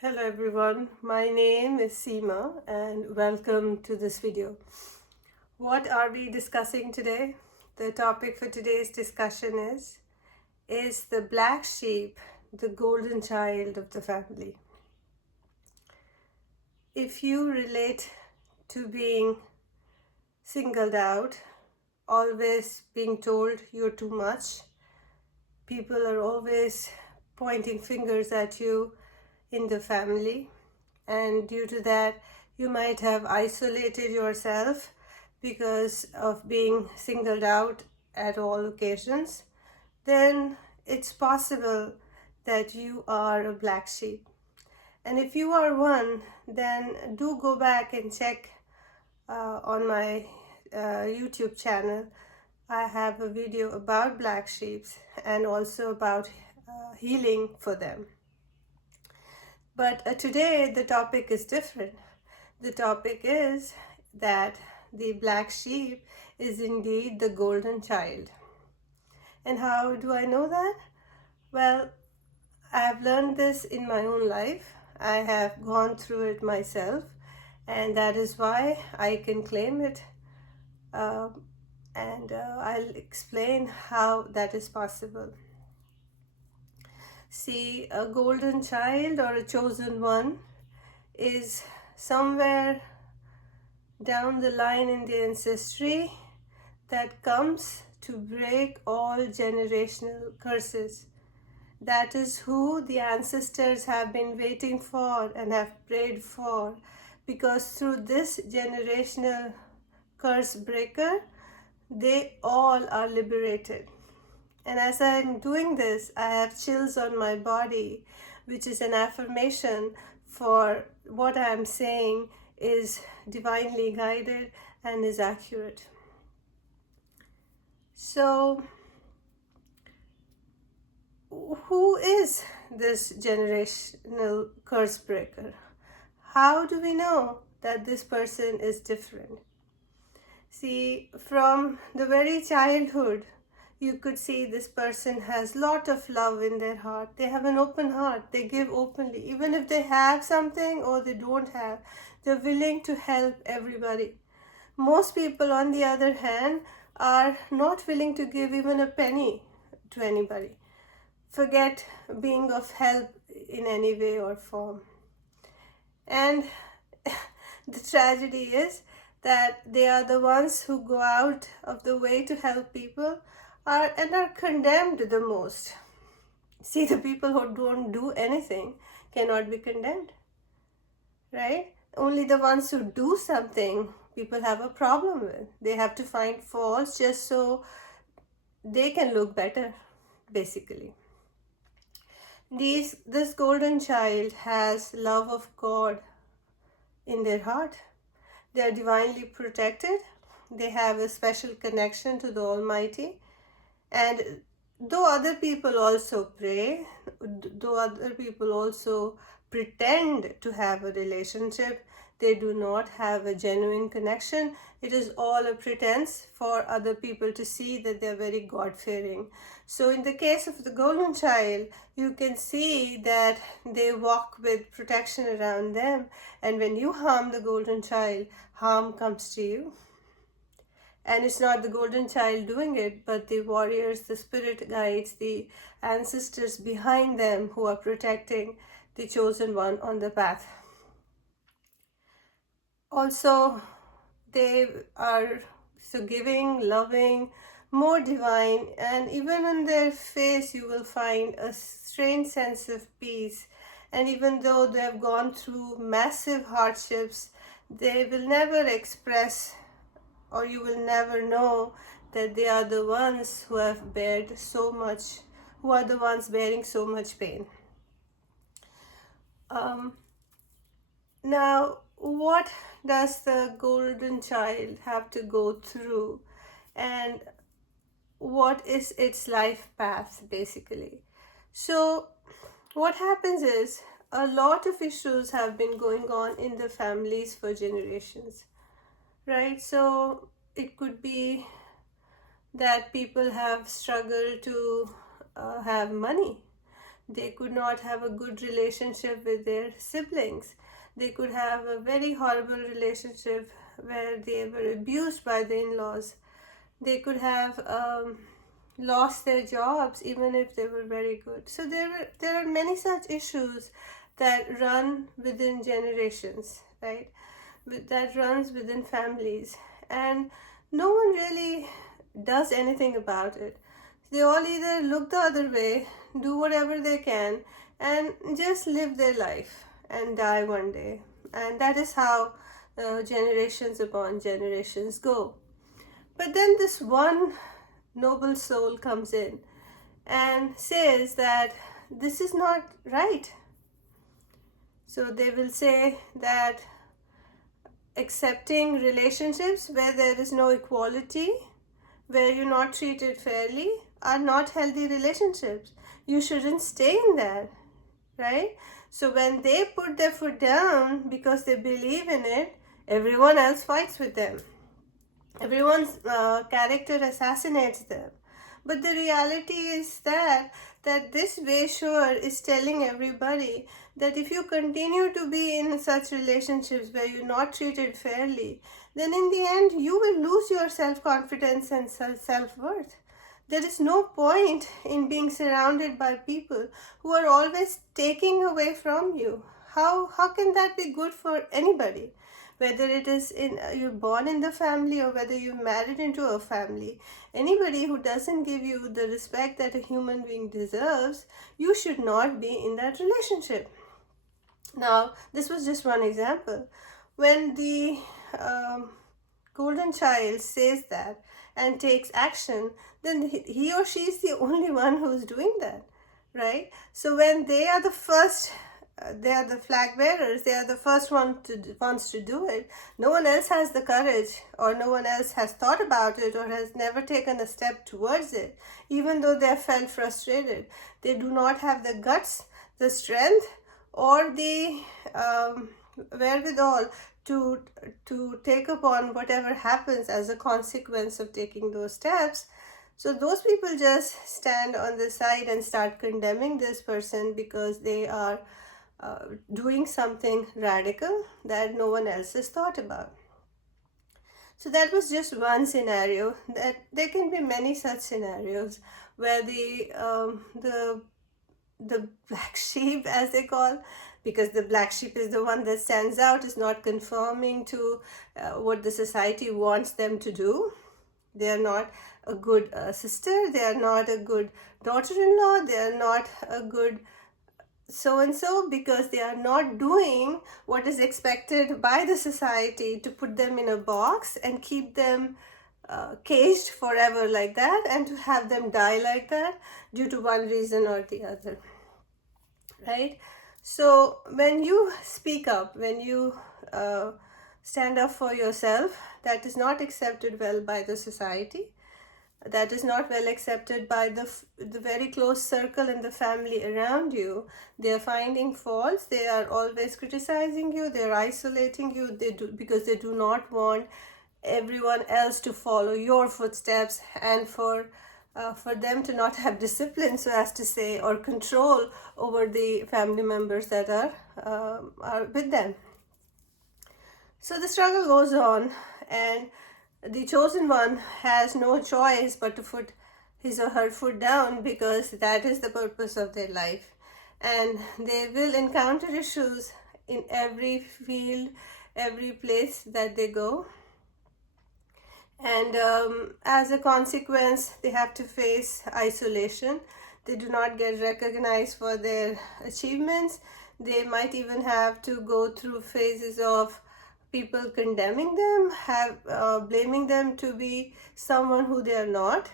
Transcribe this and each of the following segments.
Hello everyone, my name is Seema and welcome to this video. What are we discussing today? The topic for today's discussion is the black sheep the golden child of the family? If you relate to being singled out, always being told you're too much, people are always pointing fingers at you in the family, and due to that you might have isolated yourself because of being singled out at all occasions, then it's possible that you are a black sheep. And if you are one, then do go back and check on my YouTube channel. I have a video about black sheeps and also about healing for them. But today the topic is different. The topic is that the black sheep is indeed the golden child. And how do I know that? Well, I have learned this in my own life. I have gone through it myself, and that is why I can claim it. I'll explain how that is possible. See, a golden child or a chosen one is somewhere down the line in the ancestry that comes to break all generational curses. That is who the ancestors have been waiting for and have prayed for, because through this generational curse breaker, they all are liberated. And as I am doing this, I have chills on my body, which is an affirmation for what I am saying is divinely guided and is accurate. So, who is this generational curse breaker? How do we know that this person is different? See, from the very childhood, you could see this person has lot of love in their heart. They have an open heart. They give openly. Even if they have something or they don't have, they're willing to help everybody. Most people, on the other hand, are not willing to give even a penny to anybody. Forget being of help in any way or form. And the tragedy is that they are the ones who go out of the way to help people and are condemned the most. See, the people who don't do anything cannot be condemned, right? Only the ones who do something, people have a problem with. They have to find faults just so they can look better, basically. This golden child has love of God in their heart. They are divinely protected. They have a special connection to the Almighty. And though other people also pray, though other people also pretend to have a relationship, they do not have a genuine connection. It is all a pretense for other people to see that they are very God-fearing. So in the case of the golden child, you can see that they walk with protection around them, and when you harm the golden child, harm comes to you. And it's not the golden child doing it, but the warriors, the spirit guides, the ancestors behind them who are protecting the chosen one on the path. Also, they are so giving, loving, more divine, and even on their face you will find a strange sense of peace. And even though they have gone through massive hardships, they will never express, or you will never know that they are the ones who have bared so much, who are the ones bearing so much pain. Now, what does the golden child have to go through, and what is its life path, basically? So, what happens is a lot of issues have been going on in the families for generations, right? So, it could be that people have struggled to have money. They could not have a good relationship with their siblings. They could have a very horrible relationship where they were abused by the in-laws. They could have lost their jobs even if they were very good. So there are many such issues that run within generations, right? That runs within families, and no one really does anything about it. They all either look the other way, do whatever they can, and just live their life and die one day. And that is how generations upon generations go. But then this one noble soul comes in and says that this is not right. So they will say that accepting relationships where there is no equality, where you're not treated fairly, are not healthy relationships. You shouldn't stay in that, right? So when they put their foot down because they believe in it, everyone else fights with them. Everyone's character assassinates them. But the reality is that this Vaishwar is telling everybody that if you continue to be in such relationships where you're not treated fairly, then in the end you will lose your self-confidence and self-worth. There is no point in being surrounded by people who are always taking away from you. How can that be good for anybody? Whether it is you're born in the family or whether you're married into a family, anybody who doesn't give you the respect that a human being deserves, you should not be in that relationship. Now, this was just one example. When the golden child says that and takes action, then he or she is the only one who's doing that, right? So when they are the first, they are the flag bearers, they are the first ones to do it. No one else has the courage, or no one else has thought about it, or has never taken a step towards it, even though they have felt frustrated. They do not have the guts, the strength, or the wherewithal to take upon whatever happens as a consequence of taking those steps. So those people just stand on the side and start condemning this person because they are doing something radical that no one else has thought about. So that was just one scenario. That there can be many such scenarios where the black sheep, as they call, because the black sheep is the one that stands out, is not conforming to what the society wants them to do. They are not a good sister, they are not a good daughter-in-law, they are not a good so-and-so, because they are not doing what is expected by the society to put them in a box and keep them caged forever like that, and to have them die like that due to one reason or the other, right? So when you speak up, when you stand up for yourself, that is not accepted well by the society. That is not well accepted by the very close circle in the family around you. They are finding faults. They are always criticizing you. They are isolating you. Because they do not want everyone else to follow your footsteps, and for them to not have discipline, so as to say, or control over the family members that are with them. So the struggle goes on, and the chosen one has no choice but to put his or her foot down, because that is the purpose of their life. And they will encounter issues in every field, every place that they go. And as a consequence, they have to face isolation. They do not get recognized for their achievements. They might even have to go through phases of people condemning them, blaming them to be someone who they are not.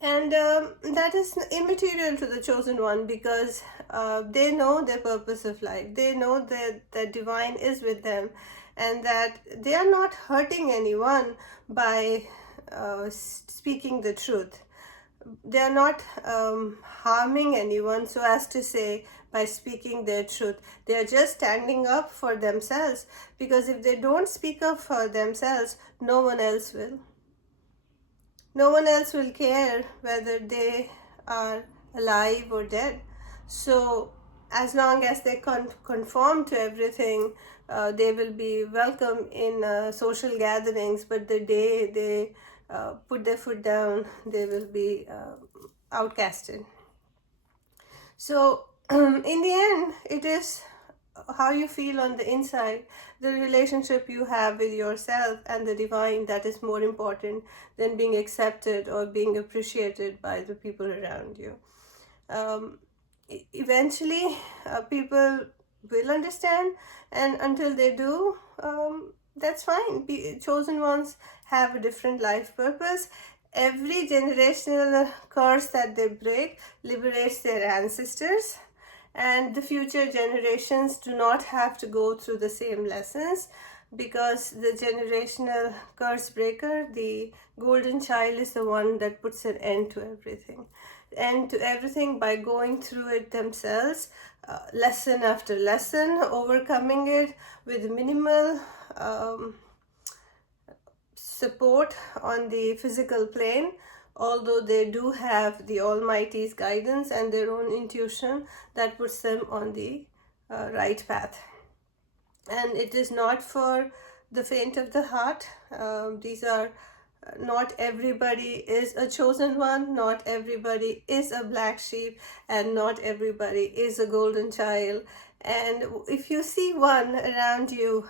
And that is immaterial to the chosen one, because they know their purpose of life. They know that the divine is with them, and that they are not hurting anyone by speaking the truth. They are not harming anyone, so as to say, by speaking their truth. They are just standing up for themselves, because if they don't speak up for themselves, no one else will. No one else will care whether they are alive or dead. So as long as they conform to everything, they will be welcome in social gatherings, but the day they put their foot down, they will be outcasted. So in the end, it is how you feel on the inside, the relationship you have with yourself and the divine, that is more important than being accepted or being appreciated by the people around you. Eventually, people will understand, and until they do, that's fine. Chosen ones have a different life purpose. Every generational curse that they break liberates their ancestors, and the future generations do not have to go through the same lessons, because the generational curse breaker, the golden child, is the one that puts an end to everything by going through it themselves, lesson after lesson, overcoming it with minimal support on the physical plane, although they do have the Almighty's guidance and their own intuition that puts them on the right path. And it is not for the faint of the heart. These are not everybody is a chosen one, not everybody is a black sheep, and not everybody is a golden child. And if you see one around you,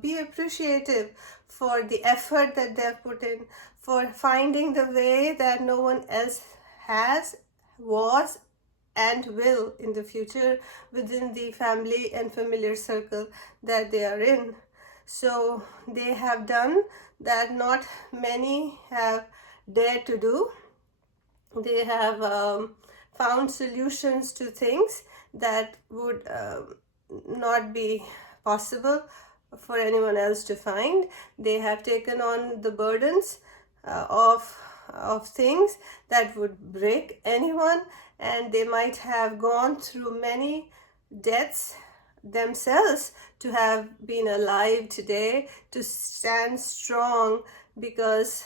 be appreciative for the effort that they've put in, for finding the way that no one else has, was, and will in the future within the family and familiar circle that they are in. So they have done that not many have dared to do. They have found solutions to things that would not be possible for anyone else to find. They have taken on the burdens of things that would break anyone, and they might have gone through many deaths themselves to have been alive today, to stand strong, because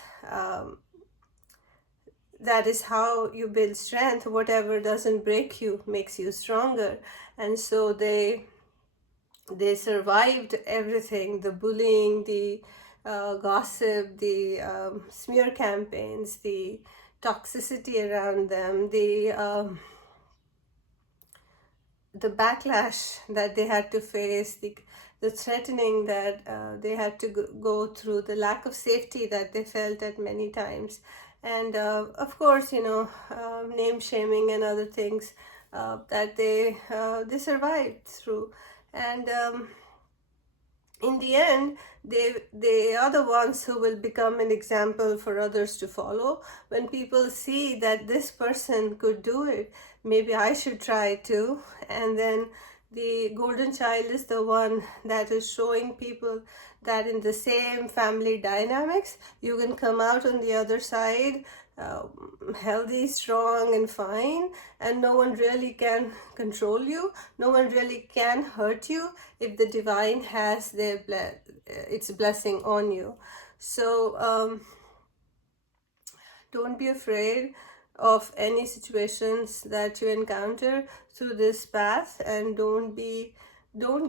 that is how you build strength. Whatever doesn't break you makes you stronger. And so they survived everything, the bullying, the gossip, the smear campaigns, the toxicity around them, the backlash that they had to face, the threatening that they had to go through, the lack of safety that they felt at many times, and of course, name shaming and other things that they survived through. And in the end, they are the ones who will become an example for others to follow. When people see that this person could do it, maybe I should try too. And then the golden child is the one that is showing people that in the same family dynamics, you can come out on the other side healthy, strong, and fine, and no one really can control you. No one really can hurt you if the divine has its blessing on you. So don't be afraid of any situations that you encounter through this path, and don't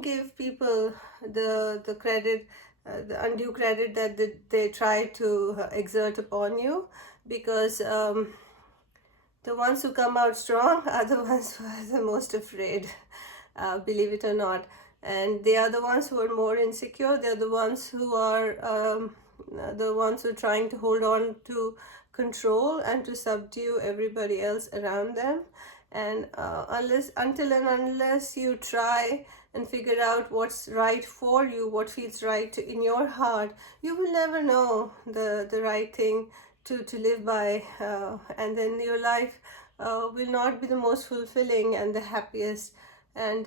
give people the credit, the undue credit that they try to exert upon you, because the ones who come out strong are the ones who are the most afraid, believe it or not. And they are the ones who are more insecure. They're the ones who are trying to hold on to control and to subdue everybody else around them. And until and unless you try and figure out what's right for you, what feels right in your heart, you will never know the right thing to live by, and then your life will not be the most fulfilling and the happiest. And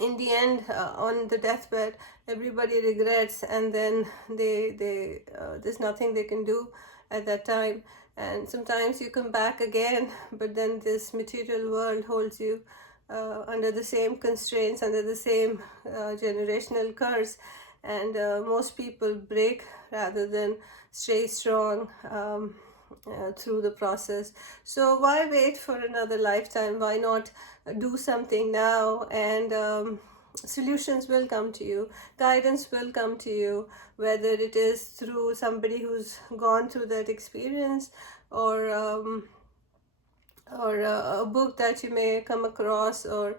in the end, on the deathbed, everybody regrets, and then there's nothing they can do at that time. And sometimes you come back again, but then this material world holds you under the same constraints, under the same generational curse, and most people break rather than stay strong. through the process. So why wait for another lifetime? Why not do something now? And solutions will come to you, guidance will come to you, whether it is through somebody who's gone through that experience, or a book that you may come across, or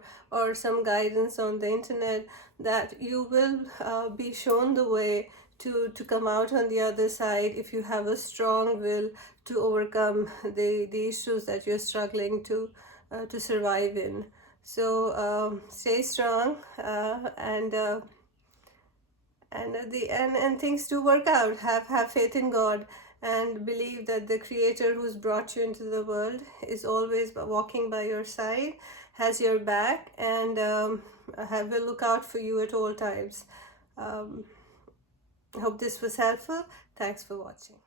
some guidance on the internet, that you will be shown the way to come out on the other side if you have a strong will to overcome the issues that you're struggling to survive in. So stay strong, and things do work out. Have faith in God, and believe that the Creator who's brought you into the world is always walking by your side, has your back, and will look out for you at all times. I hope this was helpful. Thanks for watching.